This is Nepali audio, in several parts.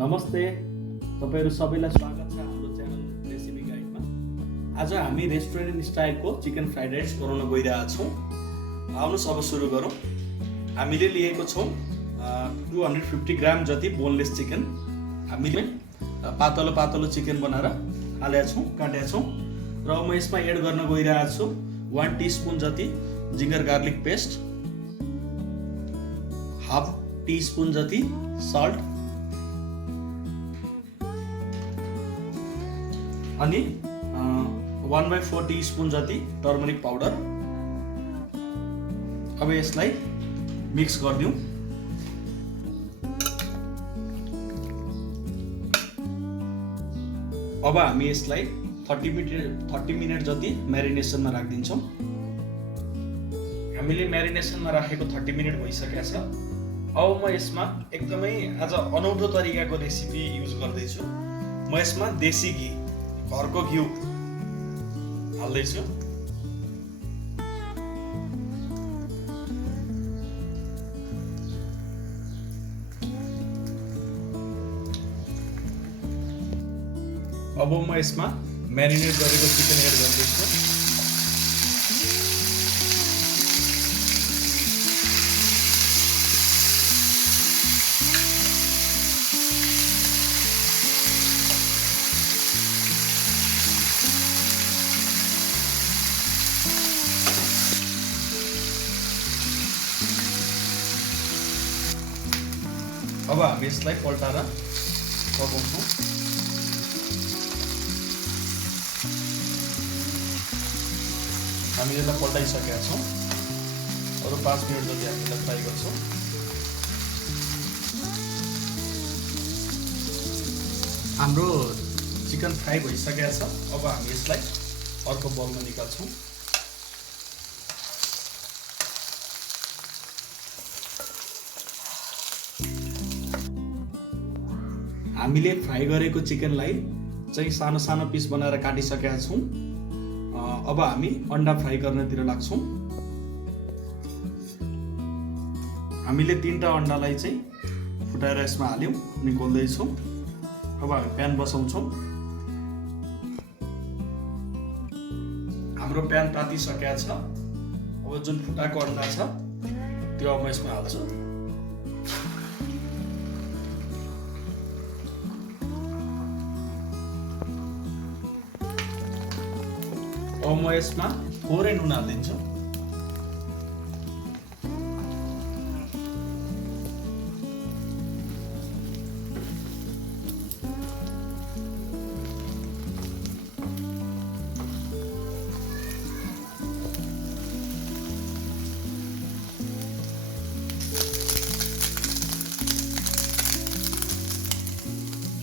नमस्ते, तपाईहरु सबैलाई स्वागत छ हाम्रो च्यानल रेसिपी गाइडमा। आज हामी रेस्टुरेन्ट स्टाइलको चिकन फ्राइड राइस बनाउन गइरहेका छौं। आउनुस् अब सुरु गरौँ। हामीले लिएको छौं 250 ग्राम जति बोनलेस चिकन। हामीले पातलो पातलो चिकन बनाएर हालेका छौं, काटेका छौं र म यसमा एड गर्न गइरहेको छु 1 टीस्पुन जति ginger garlic paste, half teaspoon जति सल्ट अनि 1/4 टीस्पुन जति टर्मरिक पाउडर। अब यसलाई मिक्स गरिदिउँ। अब हामी यसलाई 30 मिनट जति म्यारिनेसनमा राखिदिन्छौँ। हामीले म्यारिनेसनमा राखेको 30 मिनट भइसकेको छ। अब म यसमा एकदमै आज अनौठो तरिकाको रेसिपी युज गर्दैछु। म यसमा देसी घी, घरको घिउ हाल्दैछु। अब म यसमा म्यारिनेट गरेको चिकन एड गर्दैछु। अब हामी यसलाई पल्टाएर पकाउँछौँ। हामी यसलाई पल्टाइसकेका छौँ। अरू 5 मिनट जति हामी यसलाई फ्राई गर्छौँ। हाम्रो चिकन फ्राई भइसकेको छ। अब हामी यसलाई अर्को बोलमा निकाल्छौँ। हामीले फ्राई गरेको चिकनलाई चाहिँ सानो सानो पिस बनाएर काटिसकेका छौँ। अब हामी अन्डा फ्राई गर्नतिर लाग्छौँ। हामीले 3टा अन्डालाई चाहिँ फुटाएर यसमा हाल्यौँ अनि घोल्दैछौँ। अब हामी प्यान बसाउँछौँ। हाम्रो प्यान तातिसकेको छ। अब जुन फुटाएको अन्डा छ त्यो अब म यसमा हाल्छु। अब म यसमा थोरै नुन हालिदिन्छु।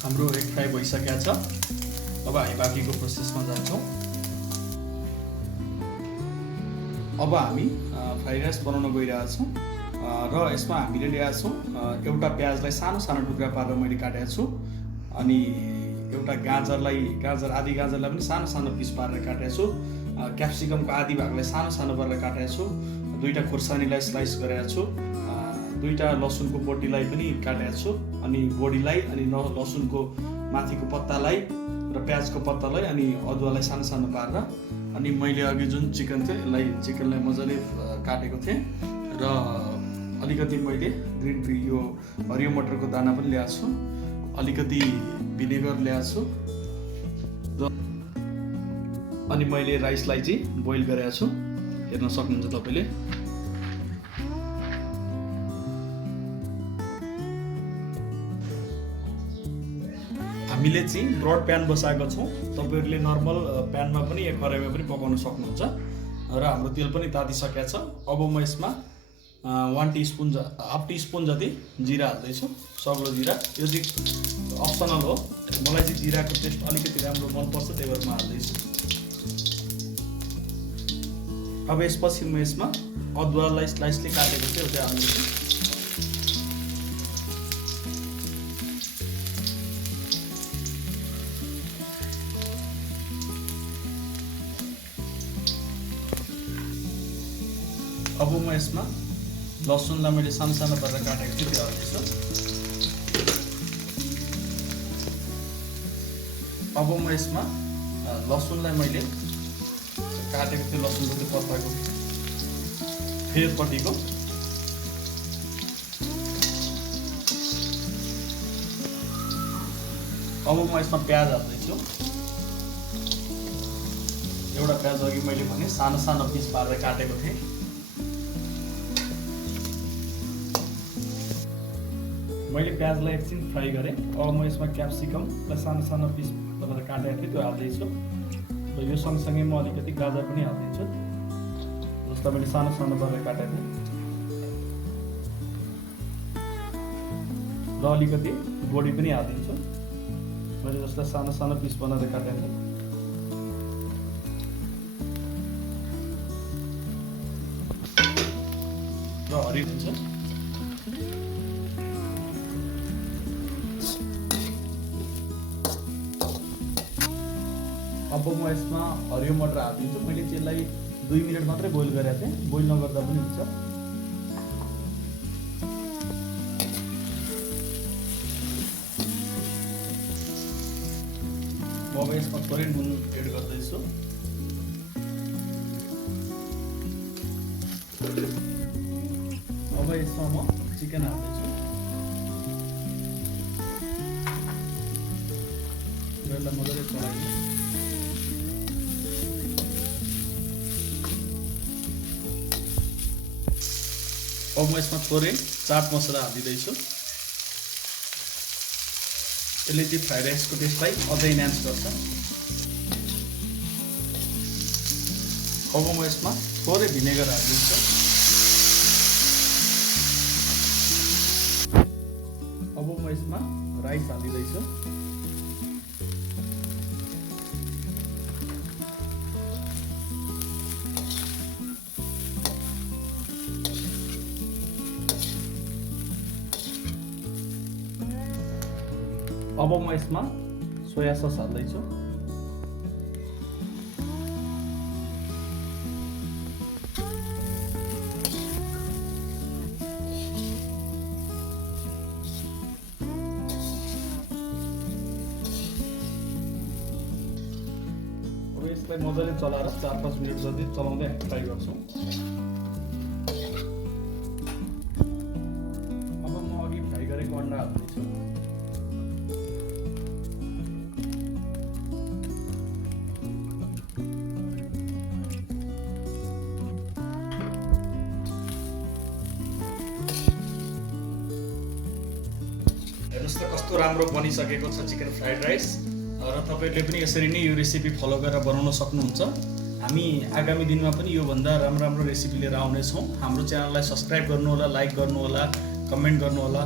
हाम्रो एग फ्राई भइसकेको छ। अब हामी बाँकीको प्रोसेसमा जान्छौँ। अब हामी फ्राइड राइस बनाउन गइरहेका छौँ र यसमा हामीले ल्याएका छौँ एउटा प्याजलाई सानो सानो टुक्रा पारेर मैले काटेको छु। अनि एउटा गाजर आधी गाजरलाई पनि सानो सानो पिस पारेर काटेको छु। क्याप्सिकमको आधी भागलाई सानो सानो पारेर काटेको छु। 2टा खुर्सानीलाई स्लाइस गरेको छु। 2टा लसुनको बोटीलाई पनि काटेको छु। अनि बोडीलाई अनि लसुनको माथिको पत्तालाई र प्याजको पत्तालाई अनि अदुवालाई सानो सानो पारेर अनि मैले अघि जुन चिकन थियो चिकनलाई मजाले काटेको थिएँ र अलिकति मैले यो हरियो मटरको दाना पनि ल्याएको छु। अलिकति भिनेगर ल्याएको छु र अनि मैले राइसलाई चाहिँ बोइल गरेको छु। हेर्न सक्नुहुन्छ तपाईले। हामीले चाहिँ ब्रड प्यान बसाएको छौँ। तपाईहरुले नर्मल प्यानमा पनि या कराईमा पनि पकाउन सक्नुहुन्छ र हाम्रो तेल पनि तातिसकेको छ। अब म यसमा हाफ टीस्पुन जति जिरा हाल्दैछु। सग्लो जिरा, यो चाहिँ अप्सनल हो। मलाई चाहिँ जिराको टेस्ट अलिकति राम्रो मनपर्छ, त्यही भएर म हाल्दैछु। अब यसपछि म यसमा अदुवालाई स्लाइसले काटेको चाहिँ एउटा हाल्दैछु। अब म यसमा लसुनलाई मैले सानो सानो पारेर काटेको छु, त्यो हाल्दैछु। अब म यसमा लसुनलाई मैले काटेको थिएँ, लसुनको त्यो पत्ताको फेदपट्टिको अब म यसमा प्याज हाल्दैछु। एउटा प्याज अघि मैले भने सानो सानो पिस पारेर काटेको थिएँ। मैले प्याजलाई एकछिन फ्राई गरेँ। अब म यसमा क्याप्सिकमलाई सानो सानो पिस बनाएर काटेको थिएँ त्यो हाल्दैछु र यो सँगसँगै म अलिकति गाजर पनि हाल्दैछु, जसलाई मैले सानो सानो गरेर काटेको थिएँ र अलिकति बोडी पनि हालिदिन्छु, मैले जसलाई सानो सानो पिस बनाएर काटेको थिएँ। र हरियो हुन्छ। अब म यसमा हरियो मटर हालिदिन्छु। मैले त्यसलाई 2 मिनट मात्रै बोइल गरेको थिएँ, बोइल नगर्दा पनि हुन्छ। अब यसमा थोरै नुन एड गर्दैछु। अब यसमा म चिकन हाल्दैछु। यसलाई मजाले चलाइदिनु। अब म यसमा थोरै चाट मसला हालिदिँदैछु। यसले चाहिँ फ्राइड राइसको टेस्टलाई अझै इन्हान्स गर्छ। अब म यसमा थोरै भिनेगर हालिदिन्छु। अब म यसमा राइस हालिदिँदैछु। अब म यसमा सोया सस हाल्दैछु। अब यसलाई मजाले चलाएर 4-5 मिनट जति चलाउँदै फ्राई गर्छौँ। अब म अघि फ्राई गरेको अन्डा हाल्दैछु। हेर्नुहोस् त कस्तो राम्रो बनिसकेको छ चिकन फ्राइड राइस। र तपाईँहरूले पनि यसरी नै यो रेसिपी फलो गरेर बनाउन सक्नुहुन्छ। हामी आगामी दिनमा पनि योभन्दा राम्रो रेसिपी लिएर आउनेछौँ। हाम्रो च्यानललाई सब्सक्राइब गर्नुहोला, लाइक गर्नुहोला, कमेन्ट गर्नुहोला।